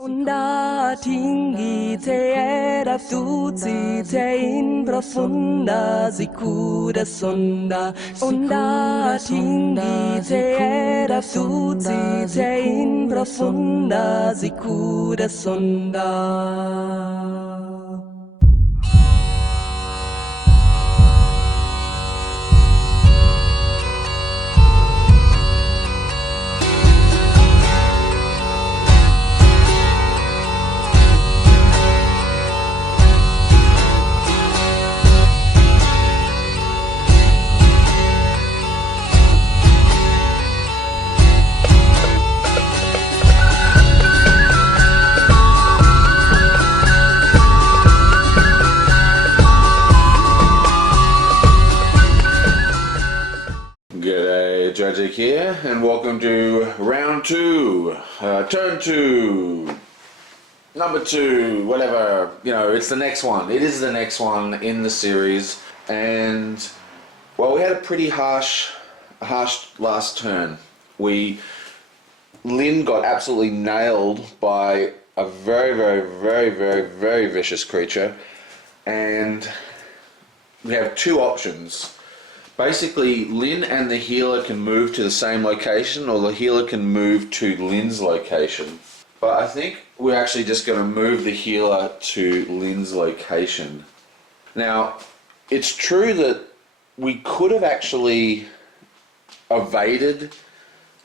Onda tingi te era tuzi te in profunda sicura sonda. Onda tingi te era tuzi te in profunda sicura sonda. G'day, Judgic here, and welcome to round two, turn two, number two, whatever, you know, it's the next one. It is the next one in the series, and, well, we had a pretty harsh last turn. Lynn got absolutely nailed by a very vicious creature, and we have two options. Basically, Lynn and the healer can move to the same location, or the healer can move to Lynn's location. But I think we're actually just going to move the healer to Lynn's location. Now, it's true that we could have actually evaded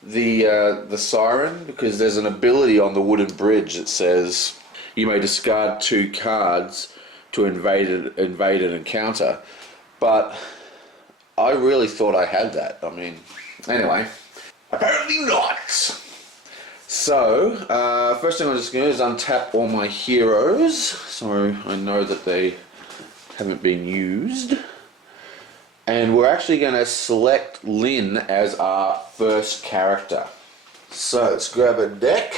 the siren, because there's an ability on the wooden bridge that says you may discard 2 cards to invade an encounter. But I really thought I had that. I mean, anyway, apparently not. So, first thing I'm just going to do is untap all my heroes, so I know that they haven't been used. And we're actually going to select Lynn as our first character. So, let's grab a deck.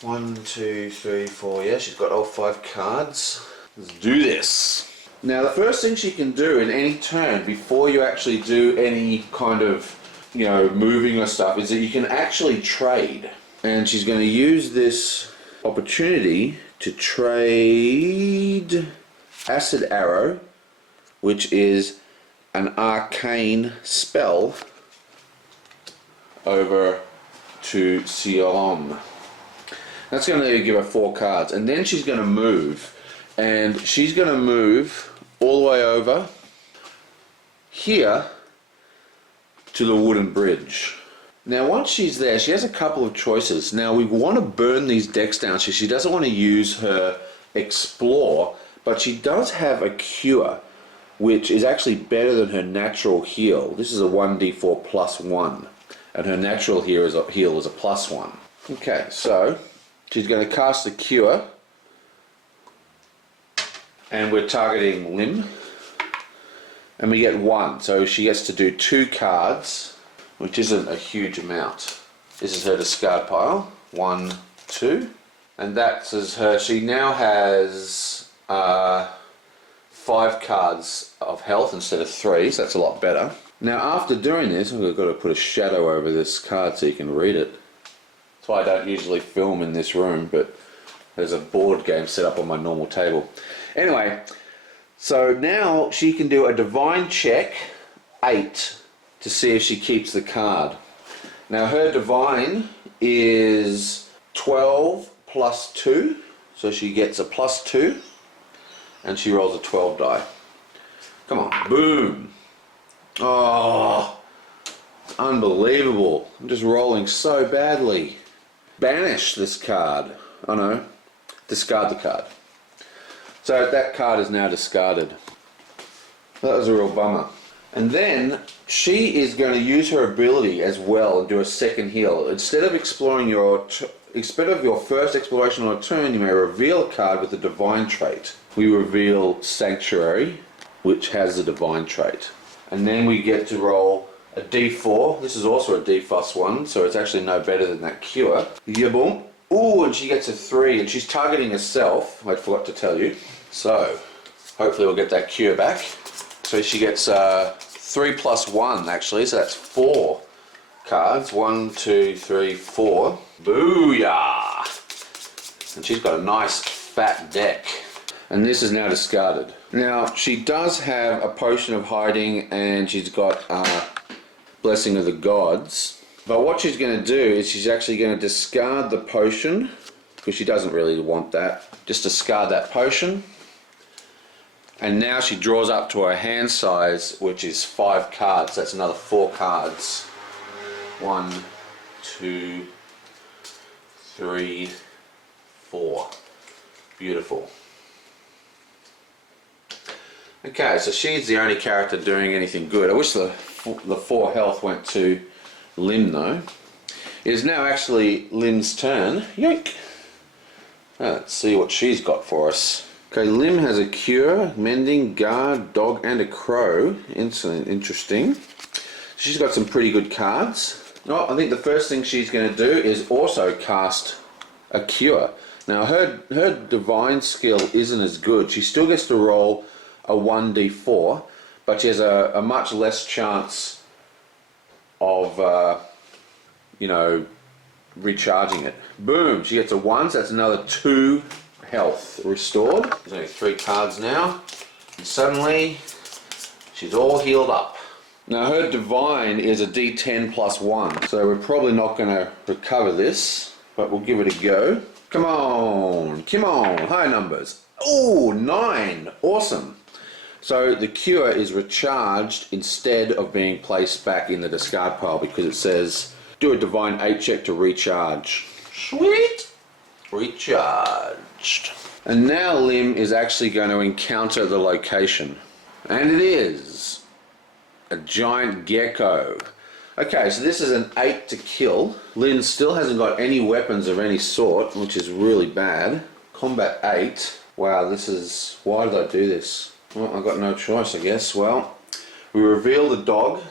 1, 2, 3, 4, yeah, she's got all 5 cards. Let's do this. Now, the first thing she can do in any turn before you actually do any kind of, you know, moving or stuff, is that you can actually trade. And she's going to use this opportunity to trade Acid Arrow, which is an arcane spell, over to Siolom. That's going to give her 4 cards. And then she's going to move. And she's going to move all the way over here to the wooden bridge. Now, once she's there, she has a couple of choices. Now, we want to burn these decks down, so she doesn't want to use her Explore, but she does have a Cure, which is actually better than her natural heal. This is a 1d4 plus 1, and her natural heal is a +1. Okay, so she's going to cast the Cure, and we're targeting Lynn, and we get 1, so she gets to do 2 cards, which isn't a huge amount. This is her discard pile, 1, 2, and that's as her. She now has 5 cards of health instead of 3, so that's a lot better. Now, after doing this, I've got to put a shadow over this card so you can read it. That's why I don't usually film in this room, but there's a board game set up on my normal table. Anyway, so now she can do a divine check, 8, to see if she keeps the card. Now, her divine is 12 plus 2, so she gets a +2, and she rolls a 12 die. Come on, boom. Oh, it's unbelievable. I'm just rolling so badly. Banish this card. Oh no, discard the card. So that card is now discarded. That was a real bummer. And then she is going to use her ability as well and do a second heal. Instead of your first exploration on a turn, you may reveal a card with a divine trait. We reveal Sanctuary, which has the divine trait. And then we get to roll a d4. This is also a d+1, so it's actually no better than that Cure. Yaboom. Ooh, and she gets a 3, and she's targeting herself, I forgot to tell you. So, hopefully we'll get that Cure back. So she gets 3 plus 1, actually, so that's 4 cards. 1, 2, 3, 4. Booyah! And she's got a nice fat deck. And this is now discarded. Now, she does have a potion of hiding and she's got Blessing of the Gods. But what she's going to do is she's actually going to discard the potion, because she doesn't really want that. Just discard that potion. And now she draws up to her hand size, which is 5 cards. That's another 4 cards. 1, 2, 3, 4. Beautiful. Okay, so she's the only character doing anything good. I wish the 4 health went to Lim though. It is now actually Lim's turn. Yoink! Let's see what she's got for us. Okay, Lim has a cure, mending, guard, dog, and a crow. Interesting. She's got some pretty good cards. Oh, I think the first thing she's going to do is also cast a cure. Now her divine skill isn't as good. She still gets to roll a 1d4, but she has a much less chance of, recharging it. Boom! She gets a 1, so that's another 2 health restored. There's only 3 cards now. And suddenly, she's all healed up. Now her divine is a d10 plus 1, so we're probably not going to recover this, but we'll give it a go. Come on! Come on! High numbers. Oh, 9! Awesome! So the cure is recharged instead of being placed back in the discard pile, because it says do a divine 8 check to recharge. Sweet! Recharged. And now Lim is actually going to encounter the location. And it is a giant gecko. Okay, so this is an 8 to kill. Lim still hasn't got any weapons of any sort, which is really bad. Combat 8. Wow, this is... why did I do this? Well, I've got no choice, I guess. Well, we reveal the dog.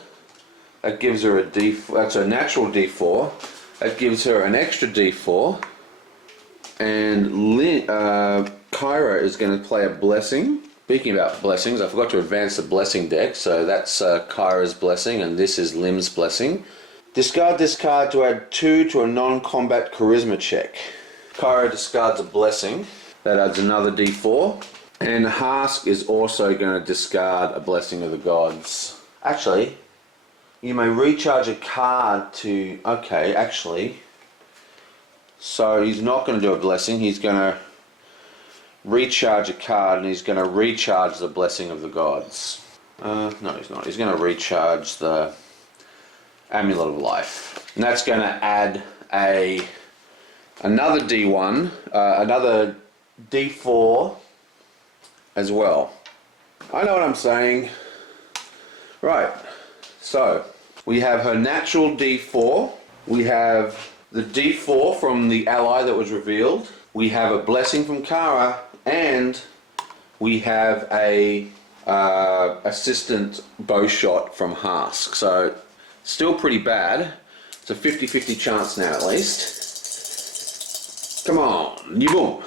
That gives her a D4. That's a natural D4. That gives her an extra D4. And Kyra is going to play a blessing. Speaking about blessings, I forgot to advance the blessing deck. So that's Kyra's blessing, and this is Lim's blessing. Discard this card to add 2 to a non-combat charisma check. Kyra discards a blessing. That adds another D4. And Hask is also going to discard a Blessing of the Gods. Actually, you may recharge a card to... okay, actually. So he's not going to do a blessing. He's going to recharge a card and he's going to recharge the Blessing of the Gods. No, he's not. He's going to recharge the Amulet of Life. And that's going to add another D1, another D4... as well. I know what I'm saying. Right, so we have her natural D4, we have the D4 from the ally that was revealed, we have a blessing from Kara, and we have a assistant bow shot from Hask. So still pretty bad. It's a 50-50 chance now at least. Come on, you boom.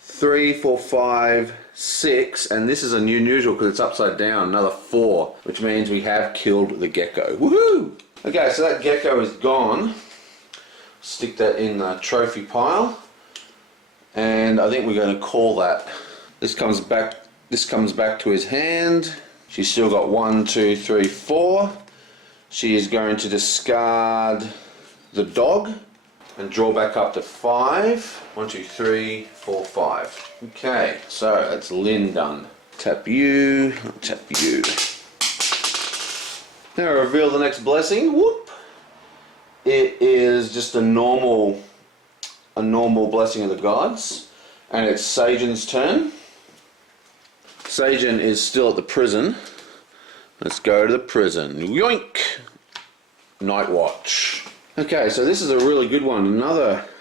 3, 4, 5, 6, and this is unusual because it's upside down, another 4, which means we have killed the gecko. Woohoo! Okay, so that gecko is gone. Stick that in the trophy pile, and I think we're going to call that. This comes back to his hand. She's still got 1, 2, 3, 4. She is going to discard the dog and draw back up to 5. 1, 2, 3, 4, 5. Okay, so that's Lynn done. Tap you, tap you. Now reveal the next blessing. Whoop! It is just a normal Blessing of the Gods, and it's Sajan's turn. Sajan is still at the prison. Let's go to the prison. Yoink! Night Watch. Okay, so this is a really good one.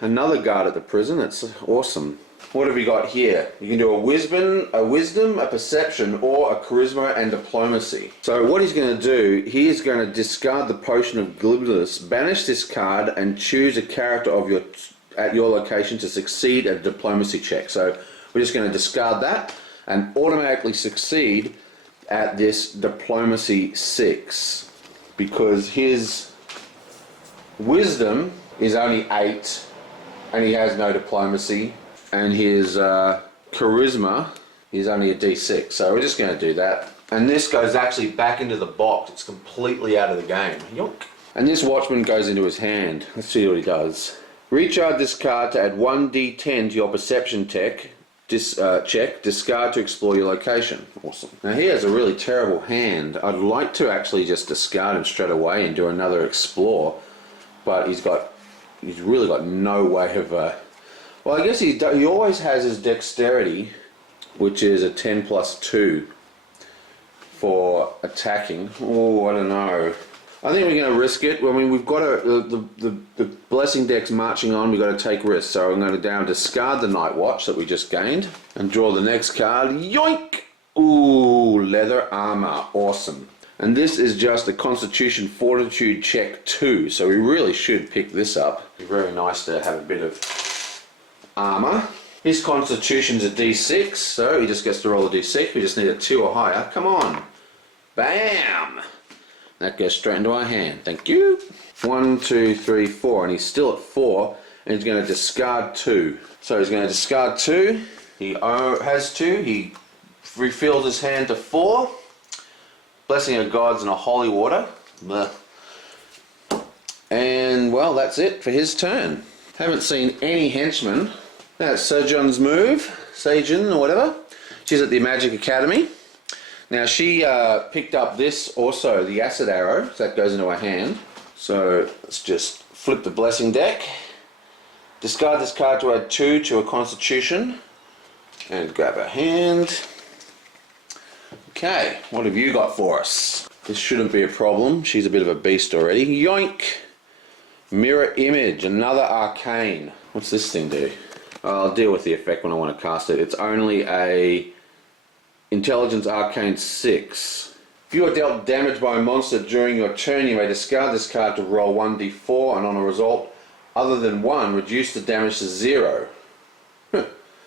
Another guard at the prison. That's awesome. What have we got here? You can do a wisdom, a perception, or a charisma and diplomacy. So what he's going to do, he is going to discard the potion of glibness, banish this card, and choose a character at your location to succeed at a diplomacy check. So we're just going to discard that and automatically succeed at this diplomacy 6, because his wisdom is only 8 and he has no diplomacy. and his charisma is only a D6, so we're just going to do that. And this goes actually back into the box. It's completely out of the game. Yoink. And this Watchman goes into his hand. Let's see what he does. Recharge this card to add 1d10 to your perception check. Check. Discard to explore your location. Awesome. Now he has a really terrible hand. I'd like to actually just discard him straight away and do another explore, but he's really got no way of. Well, I guess he always has his dexterity, which is a 10 plus 2 for attacking. Oh, I don't know. I think we're going to risk it. I mean, we've got the blessing deck's marching on. We've got to take risks. So I'm going to down discard the Night Watch that we just gained and draw the next card. Yoink! Ooh, leather armor. Awesome. And this is just a Constitution Fortitude check 2. So we really should pick this up. It's very nice to have a bit of armor. His Constitution's a D6, so he just gets to roll a D6. We just need a 2 or higher. Come on. Bam! That goes straight into our hand. Thank you. 1, 2, 3, 4. And he's still at 4. And he's going to discard 2. So he's going to discard 2. He has 2. He refills his hand to 4. Blessing of Gods and a Holy Water. Blech. And, well, that's it for his turn. Haven't seen any henchmen. That's Sejun's move. Sejun or whatever. She's at the Magic Academy. Now she picked up this also, the Acid Arrow, so that goes into her hand. So let's just flip the Blessing deck. Discard this card to add 2 to a Constitution. And grab her hand. Okay, what have you got for us? This shouldn't be a problem. She's a bit of a beast already. Yoink! Mirror Image, another Arcane. What's this thing do? I'll deal with the effect when I want to cast it. It's only a Intelligence Arcane 6. If you are dealt damage by a monster during your turn, you may discard this card to roll 1d4, and on a result other than 1, reduce the damage to 0.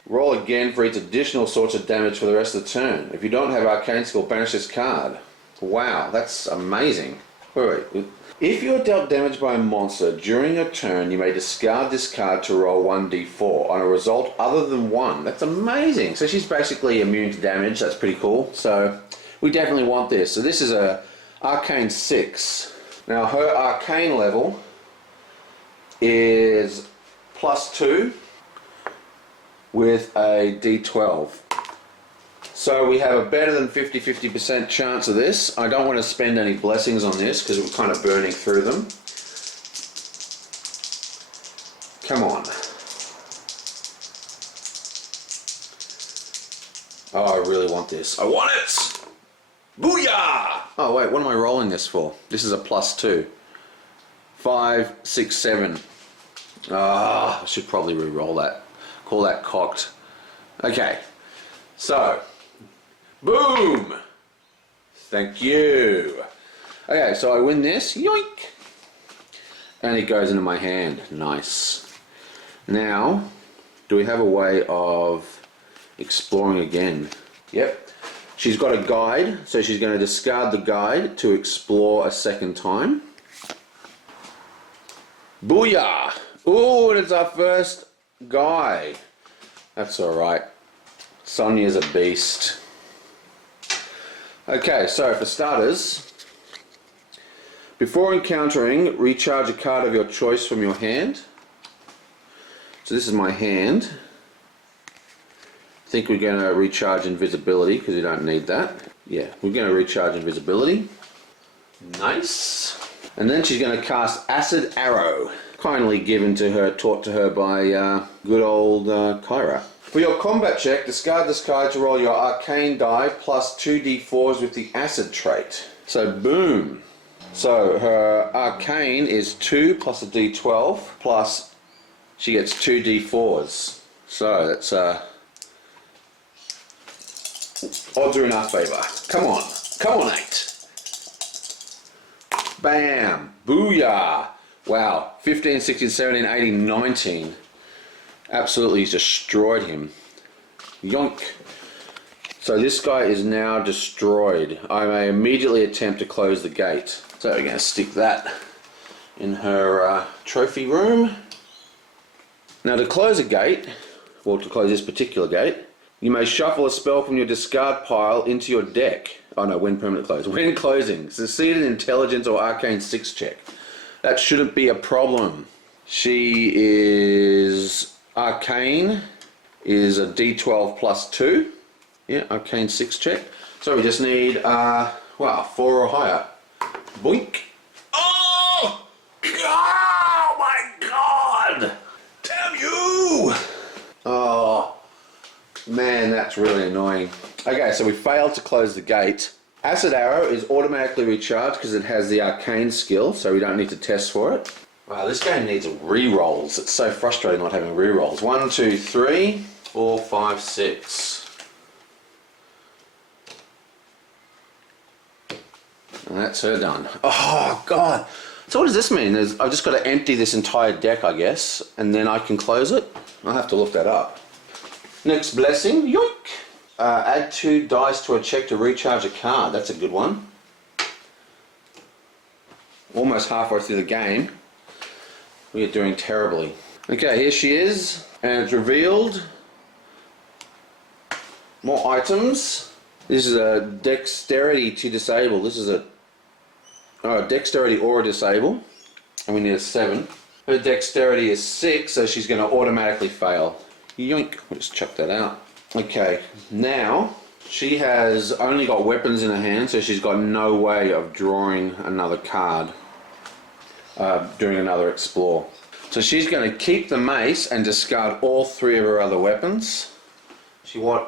Roll again for each additional sorts of damage for the rest of the turn. If you don't have Arcane Skill, banish this card. Wow, that's amazing. Wait. If you are dealt damage by a monster during your turn, you may discard this card to roll 1d4 on a result other than 1. That's amazing. So she's basically immune to damage. That's pretty cool. So we definitely want this. So this is a Arcane 6. Now her Arcane level is +2 with a d12. So we have a better than 50% chance of this. I don't want to spend any blessings on this because we're kind of burning through them. Come on. Oh, I really want this. I want it! Booyah! Oh wait, what am I rolling this for? This is a +2. 5, 6, 7. I should probably re-roll that. Call that cocked. Okay, so boom! Thank you. Okay, so I win this. Yoink! And it goes into my hand. Nice. Now, do we have a way of exploring again? Yep. She's got a guide, so she's going to discard the guide to explore a second time. Booyah! Ooh, and it's our first guy. That's alright. Sonia's a beast. Okay, so for starters, before encountering, recharge a card of your choice from your hand. So this is my hand. I think we're going to recharge invisibility because we don't need that. Yeah, we're going to recharge invisibility. Nice. And then she's going to cast Acid Arrow, kindly given to her, taught to her by good old Kyra. For your combat check, discard this card to roll your Arcane die plus 2d4s with the Acid trait. So boom. So her Arcane is 2 plus a d12 plus she gets 2d4s. So that's odds are in our favour. Come on 8. Bam, booyah. Wow, 15, 16, 17, 18, 19. Absolutely destroyed him. Yoink. So this guy is now destroyed. I may immediately attempt to close the gate. So we're going to stick that in her trophy room. Now to close a gate, or to close this particular gate, you may shuffle a spell from your discard pile into your deck. Oh no, when permanent close. When closing, succeed in intelligence or arcane 6 check. That shouldn't be a problem. She is arcane, is a d12 plus 2. Yeah, arcane 6 check. So we just need, 4 or higher. Boink. Oh! Oh my god! Damn you! Oh, man, that's really annoying. Okay, so we failed to close the gate. Acid Arrow is automatically recharged because it has the arcane skill, so we don't need to test for it. Wow, this game needs re-rolls. It's so frustrating not having re-rolls. 1, 2, 3, 4, 5, 6. And that's her done. Oh, God. So what does this mean? I've just got to empty this entire deck, I guess, and then I can close it? I'll have to look that up. Next blessing, yoink! Add 2 dice to a check to recharge a card. That's a good one. Almost halfway through the game. We are doing terribly. Okay, here she is, and it's revealed. More items. This is a dexterity to disable. This is a dexterity or a disable, and we need a 7. Her dexterity is 6, so she's going to automatically fail. Yoink, we'll just chuck that out. Okay, now she has only got weapons in her hand, so she's got no way of drawing another card, doing another explore. So she's going to keep the mace and discard all 3 of her other weapons. She's going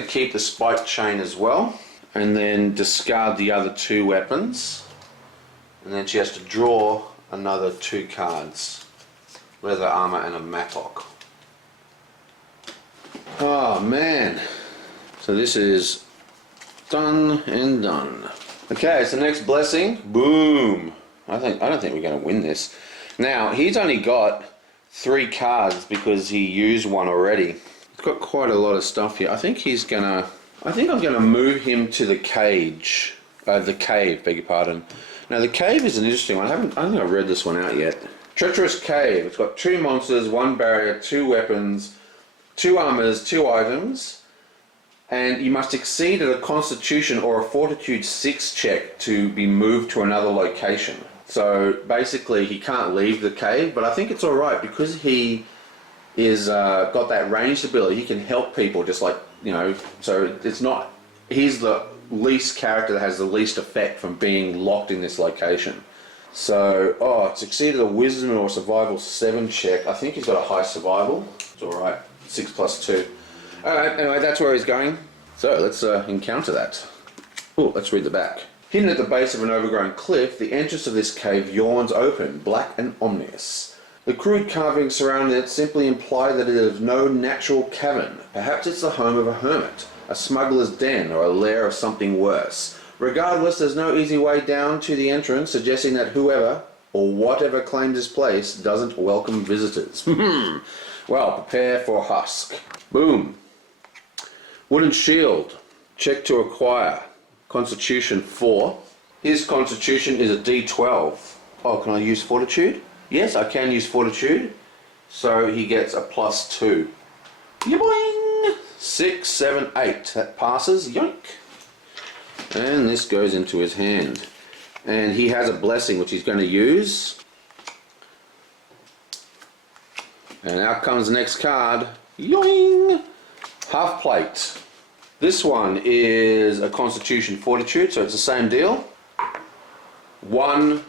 to keep the spike chain as well, and then discard the other 2 weapons, and then she has to draw another 2 cards. Leather armor and a matlock. Oh man. So this is done and done. Okay, so next blessing. Boom. I don't think we're going to win this. Now, he's only got 3 cards because he used one already. He's got quite a lot of stuff here. I think I'm going to move him to the cage. The cave, beg your pardon. Now the cave is an interesting one. I don't think I've read this one out yet. Treacherous Cave. It's got 2 monsters, 1 barrier, 2 weapons, 2 armors, 2 items, and you must exceed at a Constitution or a Fortitude 6 check to be moved to another location. So basically he can't leave the cave, but I think it's alright because he is got that ranged ability. He can help people just like, so it's not, he's the least character that has the least effect from being locked in this location. So, it's exceeded a wisdom or survival 7 check. I think he's got a high survival. It's alright. 6 plus 2. Alright, anyway, that's where he's going. So, let's encounter that. Oh, let's read the back. Hidden at the base of an overgrown cliff, the entrance of this cave yawns open, black and ominous. The crude carvings surrounding it simply imply that it is no natural cavern. Perhaps it's the home of a hermit, a smuggler's den, or a lair of something worse. Regardless, there's no easy way down to the entrance, suggesting that whoever or whatever claimed this place doesn't welcome visitors. Well, prepare for husk. Boom. Wooden shield. Check to acquire. Constitution 4. His constitution is a D12. Oh, can I use fortitude? Yes, I can use fortitude. So he gets a plus 2. Yoink! 6, 7, 8. That passes. Yoink. And this goes into his hand. And he has a blessing which he's going to use. And out comes the next card. Yoing! Half plate. This one is a Constitution Fortitude, so it's the same deal. 1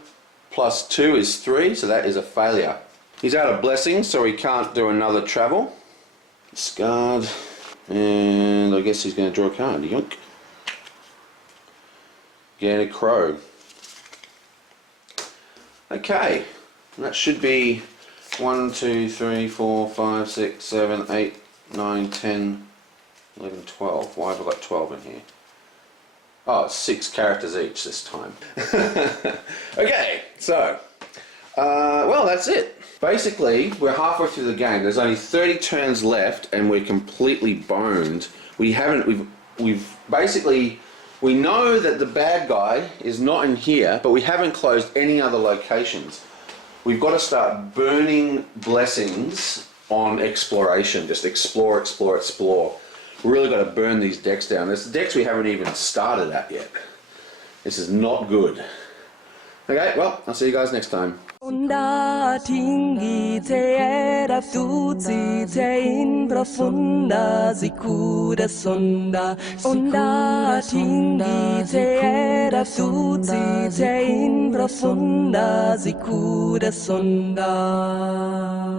plus 2 is 3, so that is a failure. He's out of blessings, so he can't do another travel. Discard. And I guess he's going to draw a card. Yoink. Get a crow. Okay, that should be 1, 2, 3, 4, 5, 6, 7, 8, 9, 10, 11, 12. Why have I got 12 in here? Oh, it's 6 characters each this time. Okay, so, well, that's it. Basically, we're halfway through the game. There's only 30 turns left, and we're completely boned. We've basically, we know that the bad guy is not in here, but we haven't closed any other locations. We've got to start burning blessings on exploration. Just explore, explore, explore. We really got to burn these decks down. There's decks we haven't even started at yet. This is not good. Okay, well, I'll see you guys next time. Onda tinggi te era tuzi te in profunda sicura sonda. Onda tinggi te era tuzi te in profunda sicura sonda.